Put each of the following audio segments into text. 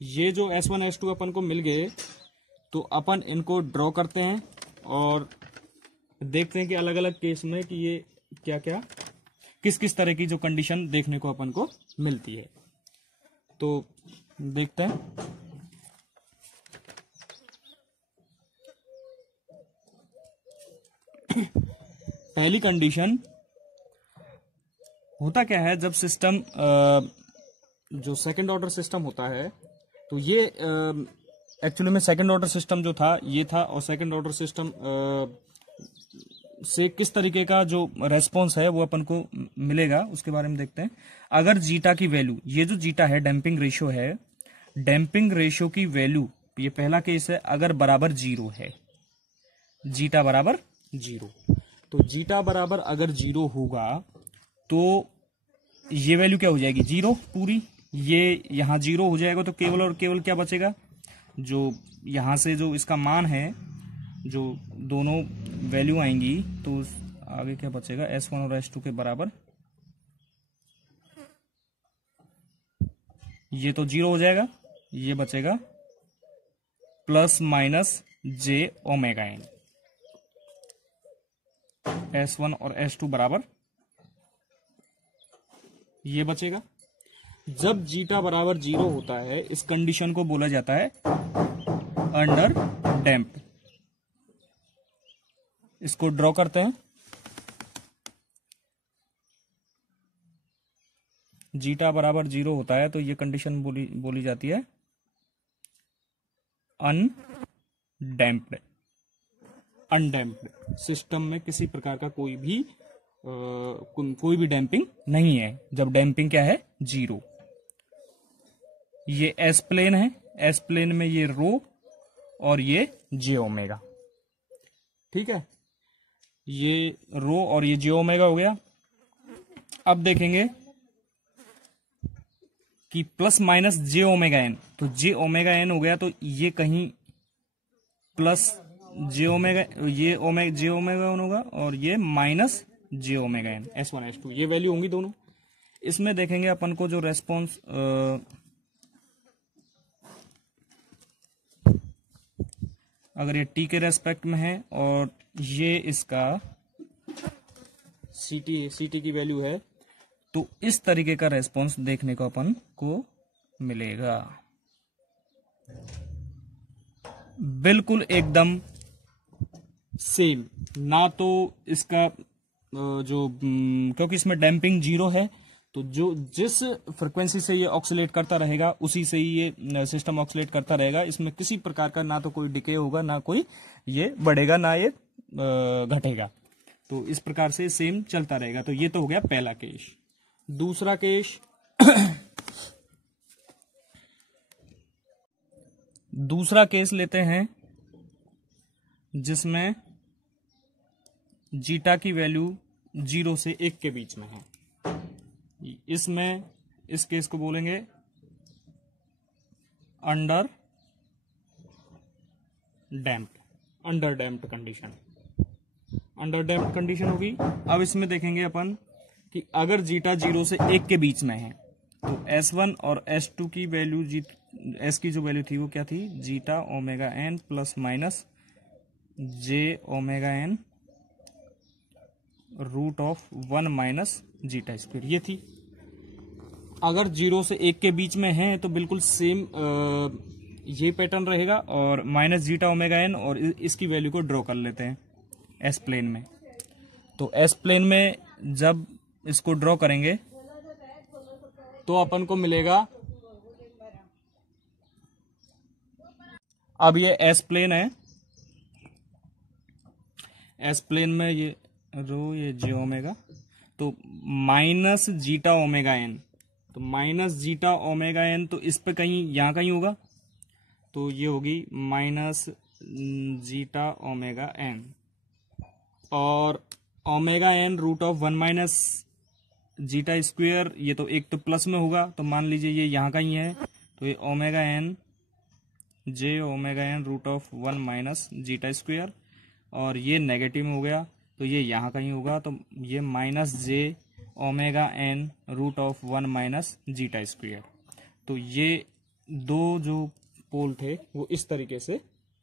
ये जो S1 S2 अपन को मिल गए, तो अपन इनको ड्रॉ करते हैं और देखते हैं कि अलग अलग केस में कि ये क्या क्या किस किस तरह की जो कंडीशन देखने को अपन को मिलती है। तो देखते हैं। पहली कंडीशन होता क्या है, जब सिस्टम जो सेकंड ऑर्डर सिस्टम होता है, तो ये एक्चुअली में सेकंड ऑर्डर सिस्टम जो था ये था, और सेकंड ऑर्डर सिस्टम से किस तरीके का जो रेस्पॉन्स है वो अपन को मिलेगा उसके बारे में देखते हैं। अगर जीटा की वैल्यू, ये जो जीटा है डैम्पिंग रेशियो है, डैम्पिंग रेशियो की वैल्यू, ये पहला केस है, अगर बराबर 0 है, जीटा बराबर 0, तो जीटा बराबर अगर 0 होगा तो ये वैल्यू क्या हो जाएगी, 0 पूरी। ये यहां 0 हो जाएगा तो केवल और केवल क्या बचेगा, जो यहां से जो इसका मान है, जो दोनों वैल्यू आएंगी, तो आगे क्या बचेगा, S1 और S2 के बराबर, ये तो 0 हो जाएगा, ये बचेगा plus minus J omega N, S1 और S2 बराबर ये बचेगा। जब जीटा बराबर 0 होता है, इस कंडीशन को बोला जाता है अंडर डैम्प्ड। इसको ड्रॉ करते हैं। जीटा बराबर 0 होता है तो ये कंडीशन बोली जाती है अनडैम्प्ड। अनडैम्प्ड सिस्टम में किसी प्रकार का कोई भी डैम्पिंग नहीं है, जब डैम्पिंग क्या है, 0। ये एस प्लेन है, एस प्लेन में ये रो और ये जे ओमेगा, ठीक है, ये रो और ये जे ओमेगा हो गया। अब देखेंगे कि plus minus J omega N, तो जे ओमेगा एन हो गया, तो ये कहीं प्लस जे ओमेगा, ये जे ओमेगा एन होगा, और ये minus J omega N, S1 S2 ये वैल्यू होंगी दोनों। इसमें देखेंगे अपन को जो रेस्पॉन्स, अगर ये टी के रेस्पेक्ट में है और ये इसका सीटी की वैल्यू है, तो इस तरीके का रेस्पॉन्स देखने को अपन को मिलेगा, बिल्कुल एकदम सेम। ना तो इसका जो क्योंकि इसमें डैम्पिंग 0 है, तो जो जिस फ्रिक्वेंसी से ये ऑक्सीलेट करता रहेगा उसी से ही ये सिस्टम ऑक्सीलेट करता रहेगा। इसमें किसी प्रकार का ना तो कोई डिके होगा, ना कोई ये बढ़ेगा, ना ये घटेगा, तो इस प्रकार से सेम चलता रहेगा। तो ये तो हो गया पहला केस। दूसरा केस दूसरा केस लेते हैं जिसमें जीटा की वैल्यू 0 से 1 के बीच में है। इसमें इस केस को बोलेंगे under damped condition. Under damped condition होगी। अब इसमें देखेंगे अपन कि अगर जीटा 0 से 1 के बीच में है, तो S1 और S2 की वैल्यू, S की जो वैल्यू थी वो क्या थी, zeta omega N plus minus J omega N root of 1 minus zeta square, ये थी। अगर 0 से 1 के बीच में है तो बिल्कुल सेम ये पैटर्न रहेगा, और माइनस जीटा ओमेगा एन, और इसकी वैल्यू को ड्रॉ कर लेते हैं एस प्लेन में। तो एस प्लेन में जब इसको ड्रॉ करेंगे तो अपन को मिलेगा, अब ये एस प्लेन है, एस प्लेन में ये रो, ये जे ओमेगा, तो माइनस जीटा ओमेगा एन, तो माइनस जीटा ओमेगा एन, तो इस पे कहीं यहां कहीं होगा, तो ये होगी माइनस जीटा ओमेगा एन, और omega N root of 1 minus zeta square, ये तो एक तो प्लस में होगा, तो मान लीजिए ये यहां कहीं है, तो ये omega N J omega N root of 1 minus zeta square, और ये नेगेटिव में हो गया, तो ये यहाँ कहीं होगा, तो ये minus J omega N root of 1 minus zeta square, तो ये दो जो पोल थे वो इस तरीके से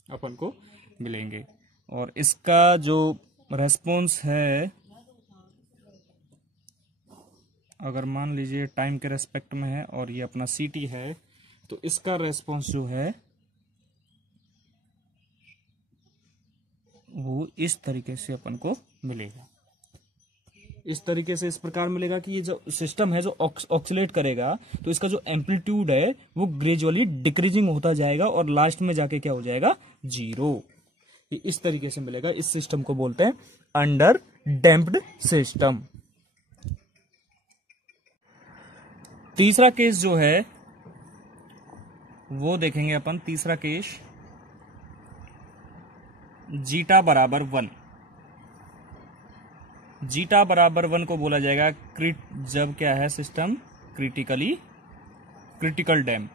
अपन को मिलेंगे। और इसका जो रेस्पॉन्स है, अगर मान लीजिए टाइम के रेस्पेक्ट में है और ये अपना CT है, तो इसका रेस्पॉन्स जो है वो इस तरीके से अपन को मिलेगा। इस तरीके से इस प्रकार मिलेगा कि ये जो सिस्टम है जो ऑक्सीलेट करेगा, तो इसका जो एम्पलीट्यूड है वो ग्रेजुअली डिक्रीजिंग होता जाएगा और लास्ट में जाके क्या हो जाएगा, 0। ये इस तरीके से मिलेगा। इस सिस्टम को बोलते हैं अंडर डैम्प्ड सिस्टम। तीसरा केस जो है वो देखेंगे अपन। तीसरा केस जीटा बराबर 1। जीटा बराबर 1 को बोला जाएगा जब क्या है सिस्टम क्रिटिकल डैम्प्ड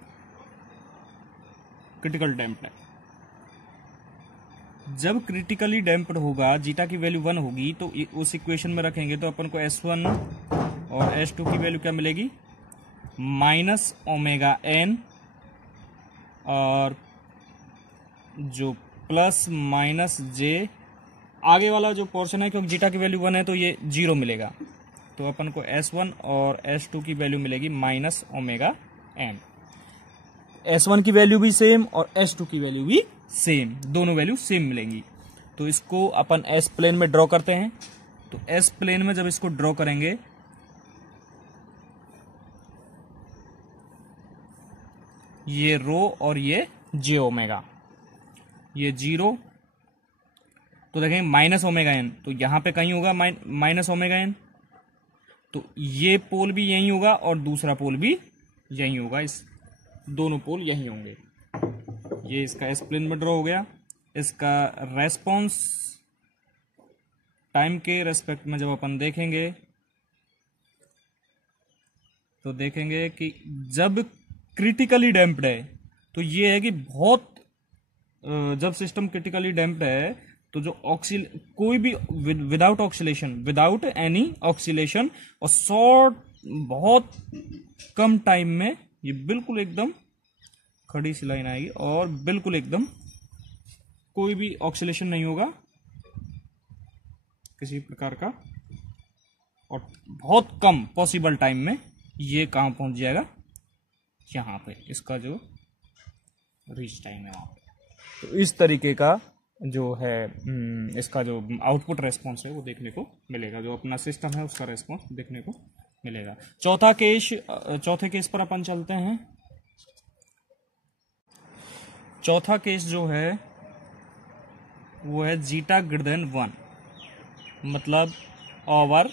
है। जब क्रिटिकली डैम्प्ड होगा, जीटा की वैल्यू 1 होगी, तो उस इक्वेशन में रखेंगे तो अपन को S1 और S2 की वैल्यू क्या मिलेगी, -ωn, और जो प्लस माइनस जे, आगे वाला जो पोर्शन है क्योंकि जीटा की वैल्यू 1 है तो ये 0 मिलेगा, तो अपन को S1 और S2 की वैल्यू मिलेगी -ωn। S1 की वैल्यू भी सेम और S2 की वैल्यू भी सेम, दोनों वैल्यू सेम मिलेंगी। तो इसको अपन S प्लेन में ड्रॉ करते हैं। तो S प्लेन में जब इसको ड्रॉ करेंगे, ये रो और ये jω, ये 0, तो देखेंगे -ωn, तो यहां पे कहीं होगा -ωn, तो ये पोल भी यही होगा और दूसरा पोल भी यही होगा, इस दोनों पोल यही होंगे। ये इसका एस प्लेन में ड्रॉ हो गया। इसका रेस्पॉन्स टाइम के रेस्पेक्ट में जब अपन देखेंगे तो देखेंगे कि जब क्रिटिकली डैम्प्ड है तो ये है कि बहुत, जब सिस्टम क्रिटिकली डैम्प्ड है तो जो कोई भी without oscillation, without any oscillation और शॉर्ट, बहुत कम टाइम में ये बिल्कुल एकदम खड़ी सी लाइन आएगी और बिल्कुल एकदम कोई भी ऑक्सीलेशन नहीं होगा किसी प्रकार का, और बहुत कम पॉसिबल टाइम में ये कहां पहुंच जाएगा, यहां पे इसका जो रीच टाइम है वहां पे। तो इस तरीके का जो है इसका जो आउटपुट रेस्पॉन्स है वो देखने को मिलेगा, जो अपना सिस्टम है उसका रेस्पॉन्स देखने को मिलेगा। चौथे केस पर अपन चलते हैं। चौथा केस जो है वो है जीटा ग्रेटर देन 1, मतलब ओवर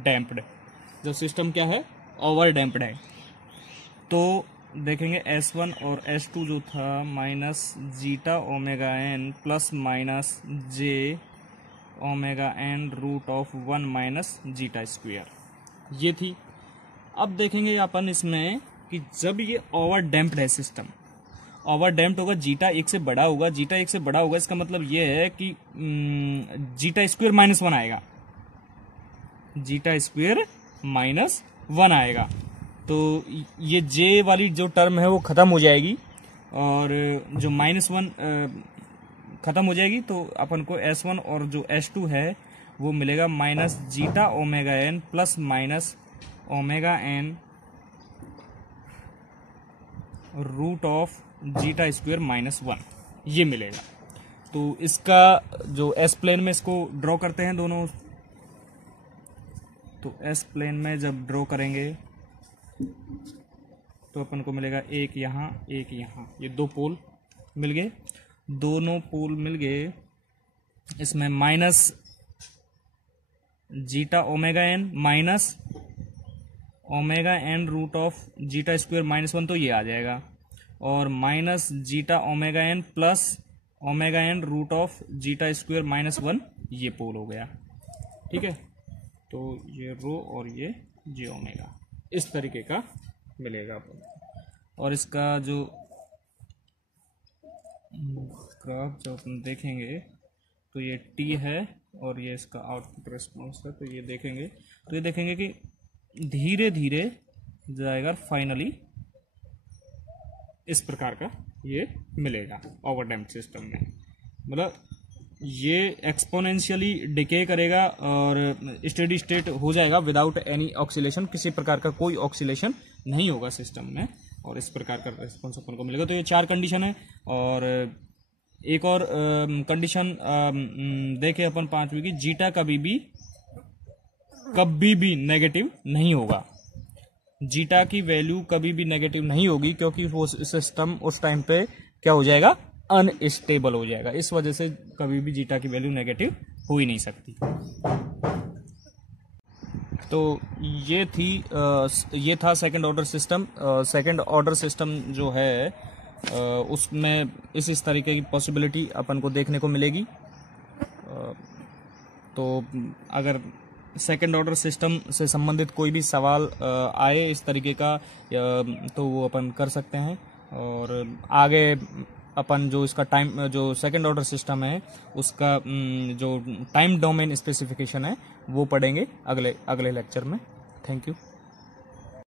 डैम्प्ड। जब सिस्टम क्या है, ओवर डैम्प्ड है, तो देखेंगे S1 और S2 जो था -ζωn plus minus jωn√1 - zeta square, ये थी। अब देखेंगे अपन इसमें कि जब ये ओवर डैम्प्ड है सिस्टम, ओवर डैम्प्ड होगा, जीटा 1 से बड़ा होगा, जीटा 1 से बड़ा होगा, इसका मतलब ये है कि जीटा स्क्वायर -1 आएगा, जीटा स्क्वायर -1 आएगा, तो ये जे वाली जो टर्म है वो खत्म हो जाएगी और जो -1 खत्म हो जाएगी, तो अपन को S1 और जो S2 है वो मिलेगा -ζωn प्लस -ωn√जीटा स्क्वायर -1, ये मिलेगा। तो इसका जो एस प्लेन में इसको ड्रॉ करते हैं दोनों, तो एस प्लेन में जब ड्रॉ करेंगे तो अपन को मिलेगा एक यहाँ एक यहाँ, ये दो पोल मिल गए, दोनों पोल मिल गए। इसमें -ζωn माइनस ωn√जीटा स्क्वायर -1, तो ये आ जाएगा, और -ζωn प्लस ωn√जीटा स्क्वायर -1, ये पोल हो गया। ठीक है, तो ये रो और ये j ओमेगा इस तरीके का मिलेगा अपन। और इसका जो ग्राफ जब अपन देखेंगे तो ये t है और ये इसका आउटपुट रिस्पॉन्स है, तो ये देखेंगे कि धीरे धीरे जाएगा, फाइनली इस प्रकार का ये मिलेगा ओवरडैम्प्ड सिस्टम में। मतलब ये एक्सपोनेंशियली डिके करेगा और स्टेडी स्टेट हो जाएगा विदाउट एनी ऑक्सीलेशन, किसी प्रकार का कोई ऑक्सीलेशन नहीं होगा सिस्टम में, और इस प्रकार का रिस्पॉन्स अपन को मिलेगा। तो ये 4 कंडीशन है। और एक और कंडीशन देखे अपन 5वीं की, जीटा कभी भी नेगेटिव नहीं होगा। जीटा की वैल्यू कभी भी नेगेटिव नहीं होगी, क्योंकि वो सिस्टम उस टाइम पे क्या हो जाएगा, अनस्टेबल हो जाएगा। इस वजह से कभी भी जीटा की वैल्यू नेगेटिव हो ही नहीं सकती। तो ये था second order system. Second order system जो है उसमें इस तरीके की पॉसिबिलिटी अपन को देखने को मिलेगी। तो अगर सेकंड ऑर्डर सिस्टम से संबंधित कोई भी सवाल आए इस तरीके का, तो वो अपन कर सकते हैं। और आगे अपन जो इसका टाइम, जो सेकंड ऑर्डर सिस्टम है उसका जो टाइम डोमेन स्पेसिफिकेशन है वो पढ़ेंगे अगले लेक्चर में। Thank you.